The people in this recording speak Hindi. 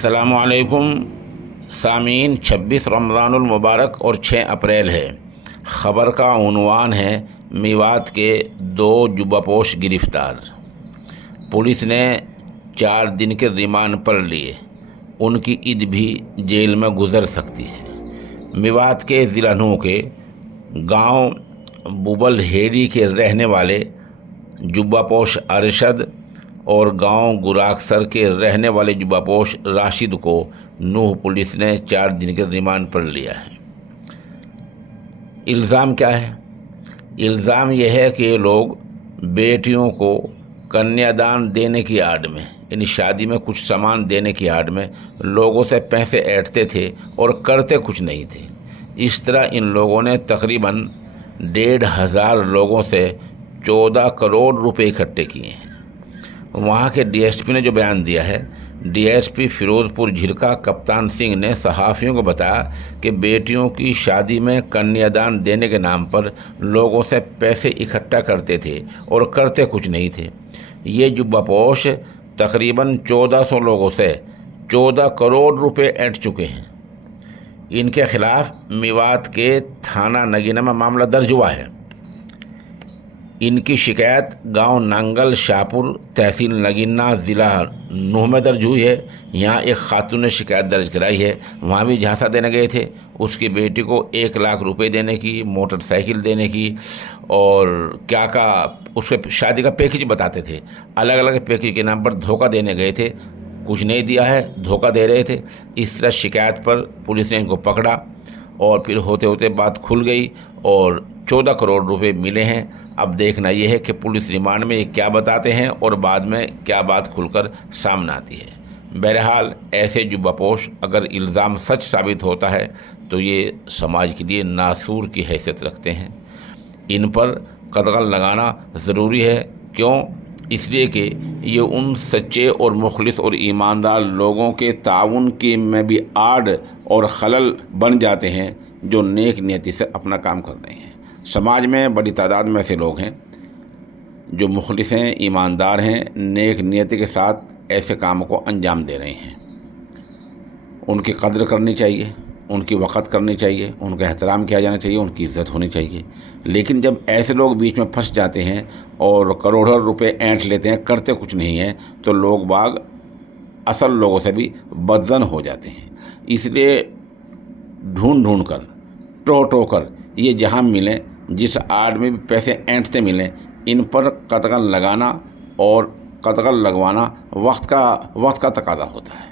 अस्सलामुअलैकुम सामीन। 26 रमज़ानुल मुबारक और 6 अप्रैल है। ख़बर का उन्वान है मेवात के 2 जुबापोश गिरफ़्तार। पुलिस ने 4 दिन के रिमांड पर लिए। उनकी ईद भी जेल में गुजर सकती है। मेवात के ज़िला नूह के गांव बुबल हेड़ी के रहने वाले जुबापोश अरशद और गांव गुराकसर के रहने वाले जुबापोश राशिद को नूह पुलिस ने 4 दिन के रिमांड पर लिया है। इल्ज़ाम क्या है? इल्ज़ाम यह है कि ये लोग बेटियों को कन्यादान देने की आड़ में, यानी शादी में कुछ सामान देने की आड़ में लोगों से पैसे ऐंठते थे और करते कुछ नहीं थे। इस तरह इन लोगों ने तकरीबन 1,500 लोगों से 14 करोड़ रुपए इकट्ठे किए हैं। वहाँ के डीएसपी ने जो बयान दिया है, डीएसपी फिरोजपुर झिरका कप्तान सिंह ने सहाफ़ियों को बताया कि बेटियों की शादी में कन्यादान देने के नाम पर लोगों से पैसे इकट्ठा करते थे और करते कुछ नहीं थे। ये जुबापोश तकरीबन 1400 लोगों से 14 करोड़ रुपए ऐंठ चुके हैं। इनके खिलाफ़ मेवात के थाना नगीना में मामला दर्ज हुआ है। इनकी शिकायत गांव नांगल शाहपुर तहसील नगीना ज़िला नूह में दर्ज हुई है। यहाँ एक खातून ने शिकायत दर्ज कराई है। वहाँ भी झांसा देने गए थे। उसकी बेटी को 1 लाख रुपए देने की, मोटरसाइकिल देने की और क्या का उसके शादी का पैकेज बताते थे। अलग अलग पैकेज के नाम पर धोखा देने गए थे। कुछ नहीं दिया है, धोखा दे रहे थे। इस तरह शिकायत पर पुलिस ने इनको पकड़ा और फिर होते होते बात खुल गई और 14 करोड़ रुपए मिले हैं। अब देखना यह है कि पुलिस रिमांड में ये क्या बताते हैं और बाद में क्या बात खुलकर सामने आती है। बहरहाल ऐसे जुबापोश अगर इल्ज़ाम सच साबित होता है तो ये समाज के लिए नासूर की हैसियत रखते हैं। इन पर कदगन लगाना ज़रूरी है। क्यों? इसलिए कि ये उन सच्चे और मुखलिस और ईमानदार लोगों के ताउन की में भी आड़ और खलल बन जाते हैं जो नेक नियति से अपना काम कर रहे हैं। समाज में बड़ी तादाद में ऐसे लोग हैं जो मुखलिस हैं, ईमानदार हैं, नेक नियति के साथ ऐसे कामों को अंजाम दे रहे हैं। उनकी कद्र करनी चाहिए, उनकी वक़्त करनी चाहिए, उनका एहतराम किया जाना चाहिए, उनकी इज़्ज़त होनी चाहिए। लेकिन जब ऐसे लोग बीच में फंस जाते हैं और करोड़ों रुपए ऐंठ लेते हैं, करते कुछ नहीं है, तो लोग बाग असल लोगों से भी बदजन हो जाते हैं। इसलिए ढूंढ ढूंढ कर, टो कर ये जहां मिलें, जिस आड़ में भी पैसे ऐंठते मिलें, इन पर कदगन लगाना और कदगन लगवाना वक्त का तकाजा होता है।